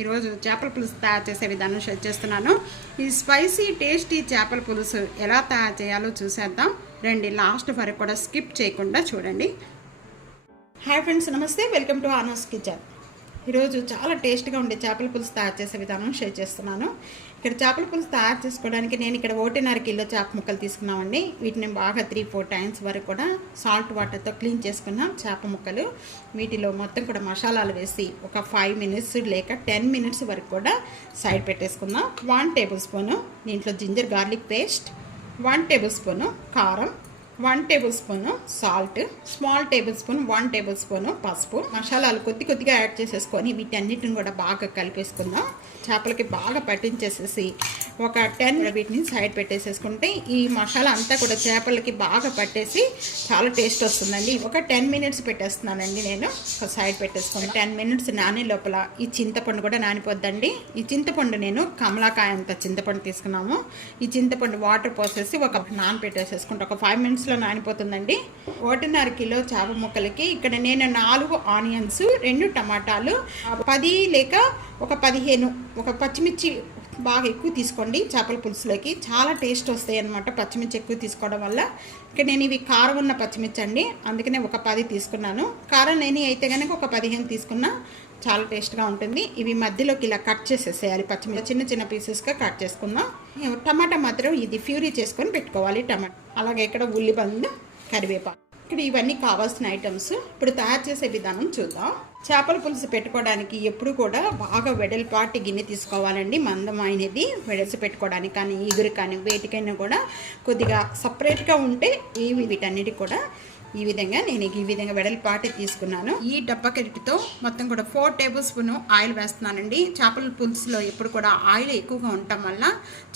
ఈరోజు చేపల పులుసు తయారు చేసే విధానం షేర్ చేస్తున్నాను. ఈ స్పైసీ టేస్టీ చేపల పులుసు ఎలా తయారు చేయాలో చూసేద్దాం రండి. లాస్ట్ వరకు కూడా స్కిప్ చేయకుండా చూడండి. హాయ్ ఫ్రెండ్స్, నమస్తే, వెల్కమ్ టు ఆనర్స్ కిచెన్. ఈరోజు చాలా టేస్ట్గా ఉండే చేపల పులుసు తయారు చేసే విధానం షేర్ చేస్తున్నాను. ఇక్కడ చేపల పులుసు తయారు చేసుకోవడానికి నేను ఇక్కడ 1.5 కిలో చేప ముక్కలు తీసుకున్నామండి. వీటిని బాగా 3-4 టైమ్స్ వరకు కూడా సాల్ట్ వాటర్తో క్లీన్ చేసుకున్నాం చేప ముక్కలు. వీటిలో మొత్తం కూడా మసాలాలు వేసి ఒక 5 మినిట్స్ లేక 10 మినిట్స్ వరకు కూడా సైడ్ పెట్టేసుకుందాం. 1 టేబుల్ స్పూను దీంట్లో ginger garlic paste, 1 tablespoon కారం, 1 tablespoon salt, small tablespoon 1 tablespoon పసుపు. మసాలాలు కొద్దిగా యాడ్ చేసేసుకొని వీటన్నిటిని కూడా బాగా కలిపేసుకుందాం. చేపలకి బాగా పట్టించేసేసి ఒక 10 వీటిని సైడ్ పెట్టేసేసుకుంటే ఈ మసాలా అంతా కూడా చేపలకి బాగా పట్టేసి చాలా టేస్ట్ వస్తుందండి. ఒక 10 మినిట్స్ పెట్టేస్తున్నానండి నేను. ఒక సైడ్ పెట్టేసుకొని 10 మినిట్స్ నానే లోపల ఈ చింతపండు కూడా నానిపోద్దండి. ఈ చింతపండు నేను కమలాకాయ అంత చింతపండు తీసుకున్నాము. ఈ చింతపండు వాటర్ పోసేసి ఒక నానబెట్టేసేసుకుంటే ఒక 5 మినిట్స్లో నానిపోతుందండి. 1.5 కిలో చేప ముక్కలకి ఇక్కడ నేను 4 ఆనియన్స్, 2 టమాటాలు, 10 లేక ఒక 15 ఒక పచ్చిమిర్చి బాగా ఎక్కువ తీసుకోండి. చేపల పులుసులోకి చాలా టేస్ట్ వస్తాయి అన్నమాట పచ్చిమిర్చి ఎక్కువ తీసుకోవడం వల్ల. ఇక్కడ నేను ఇవి కారం ఉన్న పచ్చిమిర్చి అండి, అందుకనే ఒక 10 తీసుకున్నాను. కారం లేని అయితే కనుక ఒక 15 తీసుకున్నా చాలా టేస్ట్గా ఉంటుంది. ఇవి మధ్యలోకి ఇలా కట్ చేసేసేయాలి. పచ్చిమిర్చి చిన్న చిన్న పీసెస్గా కట్ చేసుకుందాం. టమాటా మాత్రం ఇది ప్యూరీ చేసుకొని పెట్టుకోవాలి. టమాటా అలాగే ఇక్కడ ఉల్లిపాయలు, కరివేపాకు. ఇక్కడ ఇవన్నీ కావాల్సిన ఐటమ్స్. ఇప్పుడు తయారు చేసే విధానం చూద్దాం. చేపల పులుసు పెట్టుకోవడానికి ఎప్పుడు కూడా బాగా వెడల్పాటి గిన్నె తీసుకోవాలండి. మందమైనది వెడల్సి పెట్టుకోవడానికి కానీ ఈగురు కానీ వేటికైనా కూడా కొద్దిగా సపరేట్గా ఉంటే వీటన్నిటి కూడా ఈ విధంగా నేను ఈ విధంగా వెడల్పాటి తీసుకున్నాను. ఈ డబ్బకెట్టితో మొత్తం కూడా 4 టేబుల్ స్పూన్ ఆయిల్ వేస్తున్నానండి. చేపల పులుసులో ఎప్పుడు కూడా ఆయిల్ ఎక్కువగా ఉండటం వల్ల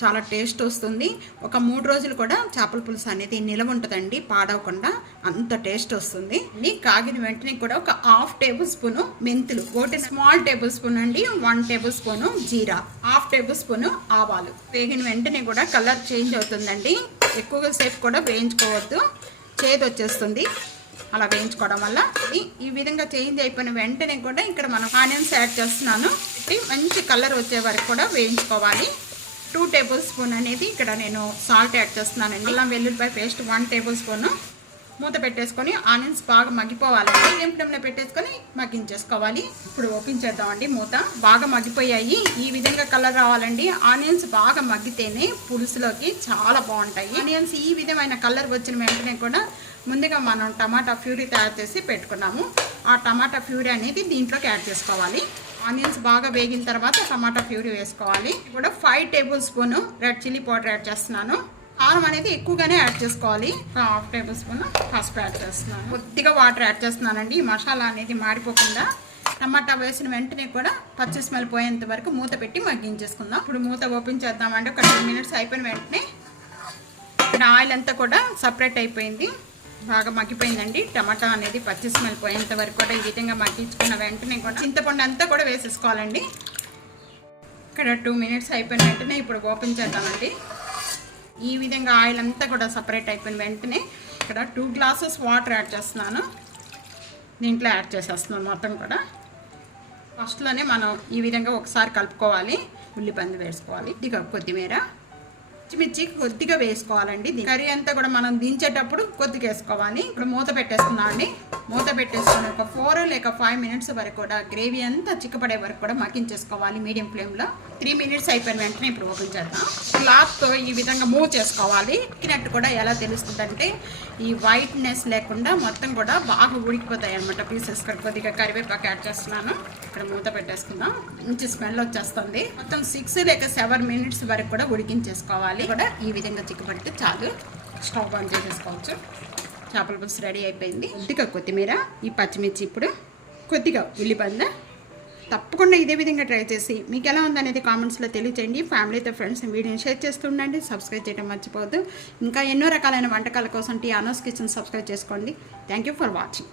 చాలా టేస్ట్ వస్తుంది. ఒక 3 రోజులు కూడా చేపల పులుసు అనేది నిలవ ఉంటుందండి, పాడవకుండా అంత టేస్ట్ వస్తుంది. కాగిన వెంటనే కూడా ఒక 1/2 టేబుల్ స్పూన్ మెంతులు, 1 స్మాల్ టేబుల్ స్పూన్ అండి, 1 టేబుల్ స్పూన్ జీరా, 1/2 టేబుల్ స్పూన్ ఆవాలు. వేగిన వెంటనే కూడా కలర్ చేంజ్ అవుతుందండి. ఎక్కువగా సేపు కూడా వేయించుకోవద్దు, చేదు వచ్చేస్తుంది అలా వేయించుకోవడం వల్ల. ఈ విధంగా చేంజ్ అయిపోయిన వెంటనే కూడా ఇక్కడ మనం ఆనియన్స్ యాడ్ చేస్తున్నాను. మంచి కలర్ వచ్చే వరకు కూడా వేయించుకోవాలి. 2 టేబుల్ స్పూన్ అనేది ఇక్కడ నేను సాల్ట్ యాడ్ చేస్తున్నానండి. అల్లం వెల్లుల్లిపాయ పేస్ట్ 1 టేబుల్ స్పూన్. మూత పెట్టేసుకొని ఆనియన్స్ బాగా మగ్గిపోవాలండి. ఫ్లేమ్లో పెట్టేసుకొని మగ్గించేసుకోవాలి. ఇప్పుడు ఓపెన్ చేద్దామండి. మూత బాగా మగ్గిపోయాయి. ఈ విధంగా కలర్ రావాలండి. ఆనియన్స్ బాగా మగ్గితేనే పులుసులోకి చాలా బాగుంటాయి. ఆనియన్స్ ఈ విధమైన కలర్ వచ్చిన వెంటనే కూడా ముందుగా మనం టమాటా ప్యూరీ తయారు చేసి పెట్టుకున్నాము. ఆ టమాటా ప్యూరీ అనేది దీంట్లోకి యాడ్ చేసుకోవాలి. ఆనియన్స్ బాగా వేగిన తర్వాత టమాటా ప్యూరీ వేసుకోవాలి. కూడా 5 table spoon red chilli powder add చేస్తున్నాను. కారం అనేది ఎక్కువగానే యాడ్ చేసుకోవాలి. 1/2 టేబుల్ స్పూన్ పసుపు యాడ్ చేస్తున్నాను. కొద్దిగా వాటర్ యాడ్ చేస్తున్నానండి. ఈ మసాలా అనేది మాడిపోకుండా టమాటా వేసిన వెంటనే కూడా పచ్చి స్మెల్ పోయేంత వరకు మూత పెట్టి మగ్గించేసుకుందాం. ఇప్పుడు మూత ఓపెన్ చేద్దామంటే ఒక 10 మినిట్స్ అయిపోయిన వెంటనే ఇక్కడ ఆయిల్ అంతా కూడా సపరేట్ అయిపోయింది, బాగా మగ్గిపోయిందండి. టమాటా అనేది పచ్చి స్మెల్ పోయేంత వరకు కూడా ఈ విధంగా మగ్గించుకున్న వెంటనే కూడా చింతపండు అంతా కూడా వేసేసుకోవాలండి. ఇక్కడ 2 మినిట్స్ అయిపోయిన వెంటనే ఇప్పుడు ఓపెన్ చేద్దామండి. ఈ విధంగా ఆయిల్ అంతా కూడా సపరేట్ అయిపోయిన వెంటనే ఇక్కడ 2 గ్లాసెస్ వాటర్ యాడ్ చేస్తున్నాను. దీంట్లో యాడ్ చేసేస్తున్నాను మొత్తం కూడా. ఫస్ట్లోనే మనం ఈ విధంగా ఒకసారి కలుపుకోవాలి. ఉల్లిపాయలు వేసుకోవాలి, కొత్తిమీర, పచ్చిమిర్చి కొద్దిగా వేసుకోవాలండి. కర్రీ అంతా కూడా మనం దించేటప్పుడు కొద్దిగా వేసుకోవాలి. ఇప్పుడు మూత పెట్టేస్తున్నాం అండి. మూత పెట్టేసుకొని ఒక 4 లేక 5 మినిట్స్ వరకు కూడా గ్రేవీ అంతా చిక్కపడే వరకు కూడా మగ్గించేసుకోవాలి మీడియం ఫ్లేమ్లో. 3 మినిట్స్ అయిపోయిన వెంటనే ఇప్పుడు ఓపెన్ చేద్దాం. క్లాత్తో ఈ విధంగా మూవ్ చేసుకోవాలి. ఉడికినట్టు కూడా ఎలా తెలుస్తుందంటే ఈ వైట్నెస్ లేకుండా మొత్తం కూడా బాగా ఉడికిపోతాయి అనమాట పీసెస్. కొద్దిగా కరివేపాకు యాడ్ చేస్తున్నాను. ఇక్కడ మూత పెట్టేసుకుందాం. మంచి స్మెల్ వచ్చేస్తుంది. మొత్తం 6 లేక 7 మినిట్స్ వరకు కూడా ఉడికించేసుకోవాలి. కూడా ఈ విధంగా చిక్కబడితే చాలు. స్టవ్ ఆన్ చేసేసుకోవచ్చు. చేపల పులుసు రెడీ అయిపోయింది. కొద్దిగా కొత్తిమీర, ఈ పచ్చిమిర్చి, ఇప్పుడు కొద్దిగా ఉల్లిపాయ. తప్పకుండా ఇదే విధంగా ట్రై చేసి మీకు ఎలా ఉందనేది కామెంట్స్లో తెలియచేయండి. ఫ్యామిలీతో ఫ్రెండ్స్ వీడియోని షేర్ చేస్తూ ఉండండి. సబ్స్క్రైబ్ చేయడం మర్చిపోవద్దు. ఇంకా ఎన్నో రకాలైన వంటకాల కోసం టీ.ANU'S కిచెన్ సబ్స్క్రైబ్ చేసుకోండి. Thank you for watching.